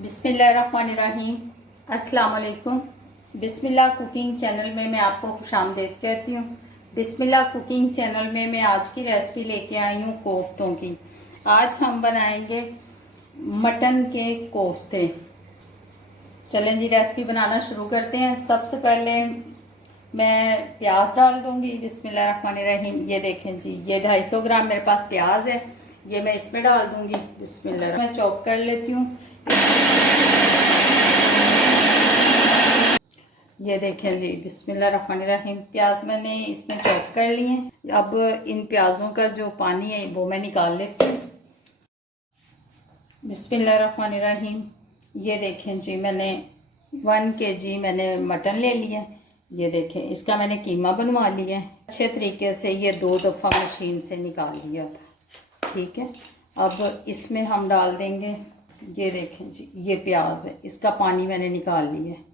बिस्मिल्लाहिर्रहमानिर्रहीम। अस्सलाम वालेकुम। बिस्मिल्लाह कुकिंग चैनल में मैं आपको खुशामदीद कहती हूँ। बिस्मिल्लाह कुकिंग चैनल में मैं आज की रेसिपी लेके आई हूँ कोफ्तों की। आज हम बनाएंगे मटन के कोफ्ते। चलें जी, रेसिपी बनाना शुरू करते हैं। सबसे पहले मैं प्याज डाल दूंगी। बिस्मिल्लाहिर्रहमानिर्रहीम। ये देखें जी, ये 250 ग्राम मेरे पास प्याज है, ये मैं इसमें डाल दूंगी। बिस्मिल्लाह, मैं चॉप कर लेती हूँ। ये देखें जी, बिस्मिल्लाहिर्रहमानिर्रहीम, प्याज मैंने इसमें चॉप कर लिए हैं। अब इन प्याज़ों का जो पानी है वो मैं निकाल लेती हूँ। बिस्मिल्लाहिर्रहमानिर्रहीम। ये देखें जी, मैंने 1 kg मैंने मटन ले लिया। ये देखें, इसका मैंने कीमा बनवा लिया है अच्छे तरीके से। ये 2 दफ़ा मशीन से निकाल लिया था। ठीक है, अब इसमें हम डाल देंगे। ये देखें जी, ये प्याज है, इसका पानी मैंने निकाल लिया है।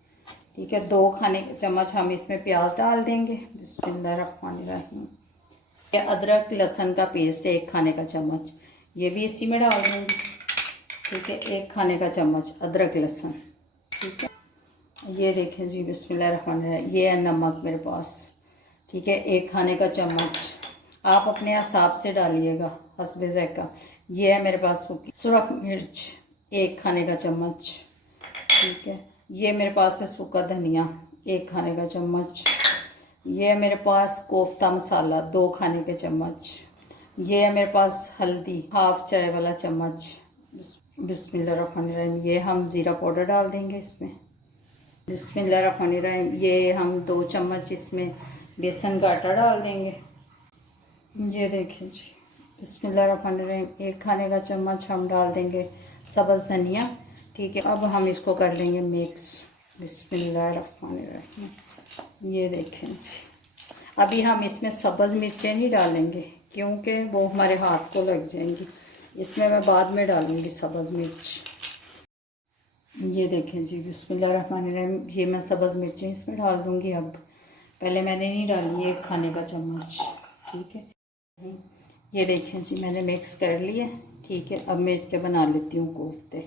ठीक है, 2 खाने के चम्मच हम इसमें प्याज डाल देंगे। बिस्मिल्लाहिर्रहमानिर्रहीम। ये अदरक लहसुन का पेस्ट है 1 खाने का चम्मच, ये भी इसी में डाल दूँगी। ठीक है, 1 खाने का चम्मच अदरक लहसुन। ठीक है, ये देखें जी, बिस्मिल्लाहिर्रहमानिर्रहीम। ये है नमक मेरे पास। ठीक है, 1 खाने का चम्मच, आप अपने हिसाब से डालिएगा, हस्बे ज़ायक़ा। ये है मेरे पास सुरख मिर्च 1 खाने का चम्मच। ठीक है, ये मेरे पास है सूखा धनिया 1 खाने का चम्मच। ये है मेरे पास कोफ्ता मसाला 2 खाने के चम्मच। ये है मेरे पास हल्दी 1/2 चाय वाला चम्मच। बिस्मिल्लाहिर्रहमानिर्रहीम। ये हम ज़ीरा पाउडर डाल देंगे इसमें। बिस्मिल्लाहिर्रहमानिर्रहीम। ये हम 2 चम्मच इसमें बेसन का आटा डाल देंगे। ये देखें जी, बिस्मिल्लाहिर्रहमानिर्रहीम। 1 खाने का चम्मच हम डाल देंगे सब्ज़ धनिया। ठीक है, अब हम इसको कर लेंगे मिक्स। बिस्मिल्लाहिर्रहमानिर्रहीम। ये देखें जी, अभी हम इसमें सब्ज़ मिर्चें नहीं डालेंगे क्योंकि वो हमारे हाथ को लग जाएंगी। इसमें मैं बाद में डालूँगी सब्ज़ मिर्च। ये देखें जी, बिस्मिल्लाहिर्रहमानिर्रहीम। ये मैं सब्ज़ मिर्चें इसमें डाल दूँगी। अब पहले मैंने नहीं डाली, 1 खाने का चम्मच। ठीक है, ये देखें जी, मैंने मिक्स कर लिया। ठीक है, अब मैं इसके बना लेती हूँ कोफ्ते।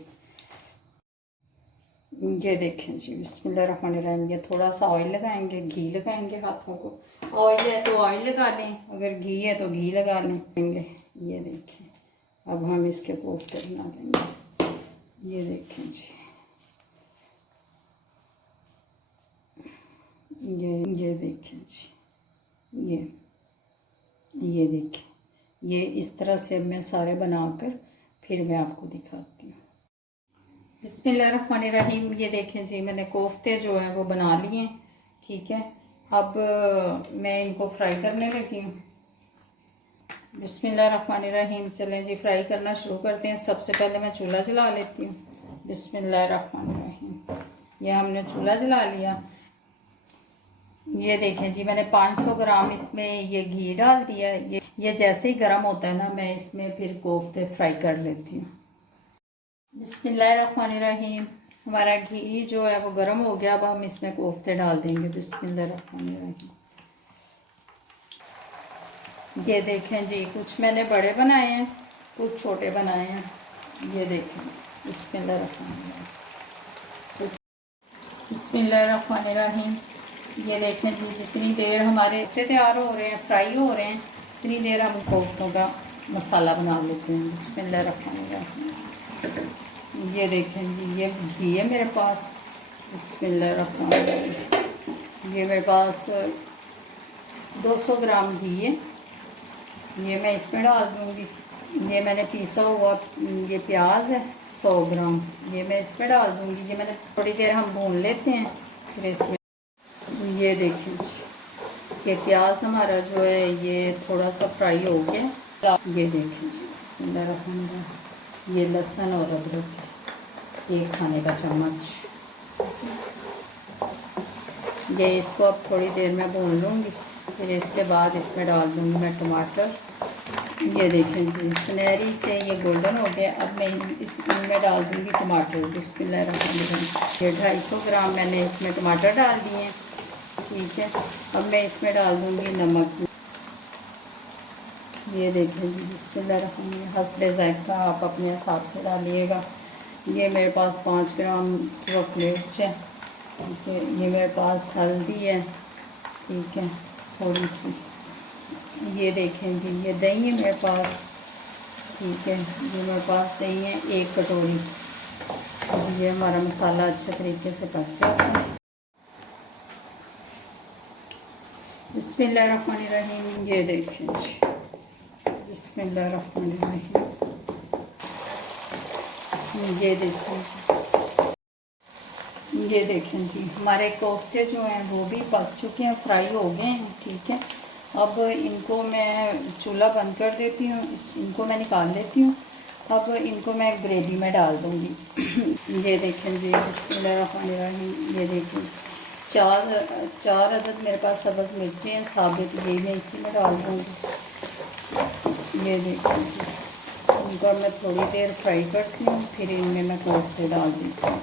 ये देखें जी, बिस्मिल्लाहिर्रहमानिर्रहीम। ये थोड़ा सा ऑयल लगाएंगे, घी लगाएंगे हाथों को। ऑयल है तो ऑयल लगा लें, अगर घी है तो घी लगा लेंगे। ये देखें, अब हम इसके कोफ्ते बना लेंगे। ये देखें जी, ये देखें जी, ये देखें, ये इस तरह से मैं सारे बनाकर फिर मैं आपको दिखाती हूँ। बिस्मिल्लाहिर्रहमानिर्रहीम। ये देखें जी, मैंने कोफ्ते जो हैं वो बना लिए हैं। ठीक है, अब मैं इनको फ्राई करने लगी हूँ। बिस्मिल्लाहिर्रहमानिर्रहीम। चलें जी, फ्राई करना शुरू करते हैं। सबसे पहले मैं चूल्हा जला लेती हूँ। बिस्मिल्लाहिर्रहमानिर्रहीम। ये हमने चूल्हा जला लिया। ये देखें जी, मैंने 500 ग्राम इसमें ये घी डाल दिया। ये जैसे ही गर्म होता है ना, मैं इसमें फिर कोफ्ते फ्राई कर लेती हूँ। बिस्मिल्लाहिर्रहमानिर्रहीम। हमारा घी जो है वो गर्म हो गया। अब हम इसमें कोफ्ते डाल देंगे। बिस्मिल्लाहिर्रहमानिर्रहीम। ये देखें जी, कुछ मैंने बड़े बनाए हैं, कुछ छोटे बनाए हैं। ये देखें जी, बिस्मिल्लाहिर्रहमानिर्रहीम। बिस्मिल्लाहिर्रहमानिर्रहीम। ये देखें जी, जितनी देर हमारे तैयार हो रहे हैं, फ्राई हो रहे हैं, उतनी देर हम कोफ्तों का मसाला बना लेते हैं। बिस्मिल्लाहिर्रहमानिर्रहीम। ये देखें जी, ये घी है मेरे पास। बिस्मिल्लाहिर्रहमानिर्रहीम। ये मेरे पास 200 ग्राम घी है, ये मैं इसमें डाल दूँगी। ये मैंने पीसा हुआ ये प्याज है 100 ग्राम, ये मैं इसमें डाल दूँगी। ये मैंने थोड़ी देर हम भून लेते हैं फिर इसमें। ये देखिए जी, ये प्याज हमारा जो है ये थोड़ा सा फ्राई हो गया। ये देखिए जी, बिस्मिल्लाहिर्रहमानिर्रहीम। ये लहसुन और अदरक 1 खाने का चम्मच। ये इसको अब थोड़ी देर में भून लूँगी, फिर इसके बाद इसमें डाल दूँगी मैं टमाटर। ये देखें जी, सुनहरी से ये गोल्डन हो गया। अब मैं इसमें डाल दूँगी टमाटर। बिस्मिल्लाहिर्रहमानिर्रहीम। ये 250 ग्राम मैंने इसमें टमाटर डाल दिए हैं। ठीक है, अब मैं इसमें डाल दूँगी नमक। ये देखें जी, बिस्मिल्लाहिर्रहमानिर्रहीम। हस्बे ज़ायक़ा आप अपने हिसाब से डालिएगा। ये मेरे पास 5 ग्राम सुरख मिर्च है, ठीक है। ये मेरे पास हल्दी है, ठीक है, थोड़ी सी। ये देखें जी, ये दही है मेरे पास, ठीक है। ये मेरे पास दही है 1 कटोरी। अब ये हमारा मसाला अच्छे तरीके से पक जाता है। बिस्मिल्लाहिर्रहमानिर्रहीम। ये देखें जी, बिस्मिल्लाहिर्रहमानिर्रहीम। ये देखें जी, ये देखें जी, हमारे कोफ्ते जो हैं वो भी पक चुके हैं, फ्राई हो गए हैं, ठीक है। अब इनको मैं चूल्हा बंद कर देती हूँ, इनको मैं निकाल लेती हूँ। अब इनको मैं ग्रेवी में डाल दूँगी। ये देखें जी, बिस्मिल्लाहिर्रहमानिर्रहीम। ये देखें, चार अदद मेरे पास सब्ज़ मिर्चें हैं साबित, ये मैं इसी में डाल दूँगी। ये देखें जी, इनको मैं थोड़ी देर फ्राई करती हूँ, फिर इनमें मैं कोफ्ते डाल देती हूँ।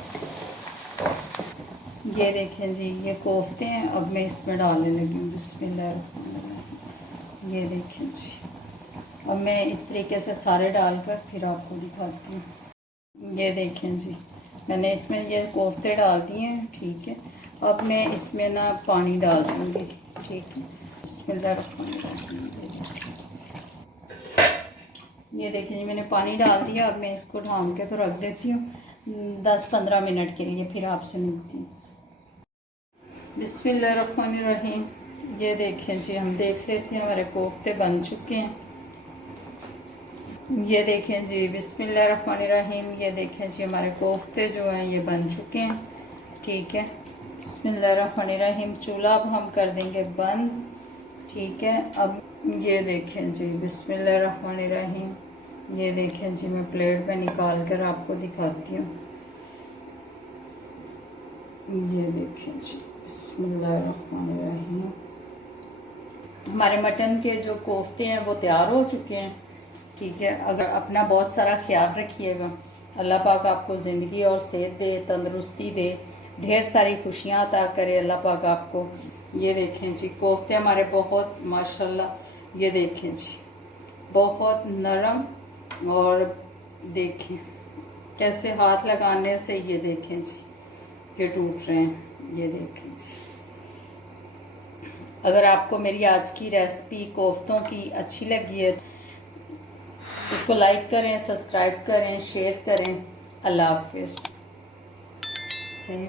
ये देखें जी, ये कोफ्ते हैं, अब मैं इसमें डालने लगी हूँ। बिस्मिल्लाह। ये देखें जी, अब मैं इस तरीके से सारे डालकर फिर आपको दिखाती हूँ। ये देखें जी, मैंने इसमें ये कोफ्ते डाल दिए हैं, ठीक है। अब मैं इसमें ना पानी डाल दूँगी, ठीक है। बिस्मिल्लाह। ये देखिए, मैंने पानी डाल दिया। अब मैं इसको ढाँप के तो रख देती हूँ 10-15 मिनट के लिए, फिर आपसे मिलती हूँ। बिस्मिल्लाहिर्रहमानिर्रहीम। ये देखें जी, हम देख लेते हैं हमारे कोफ्ते बन चुके हैं। ये देखें जी, बिस्मिल्लाहिर्रहमानिर्रहीम। ये देखें जी, हमारे कोफ्ते जो हैं ये बन चुके हैं, ठीक है। बिस्मिल्लाहिर्रहमानिर्रहीम। चूल्हा अब हम कर देंगे बंद, ठीक है। अब ये देखें जी, बिस्मिल्लाहिर्रहमानिर्रहीम। ये देखें जी, मैं प्लेट में निकाल कर आपको दिखाती हूँ। ये देखें जी, बिस्मिल्लाहिर्रहमानिर्रहीम। हमारे मटन के जो कोफ्ते हैं वो तैयार हो चुके हैं, ठीक है। अगर अपना बहुत सारा ख्याल रखिएगा, अल्लाह पाक आपको ज़िंदगी और सेहत दे, तंदुरुस्ती दे, ढेर सारी खुशियाँ अता करे अल्लाह पाक आपको। ये देखें जी, कोफ्ते हमारे बहुत माशाल्लाह, ये देखें जी, बहुत नरम, और देखें कैसे हाथ लगाने से, ये देखें जी, ये टूट रहे हैं। ये देखें जी, अगर आपको मेरी आज की रेसिपी कोफ्तों की अच्छी लगी है, इसको लाइक करें, सब्सक्राइब करें, शेयर करें। अल्लाह हाफिज़। सही।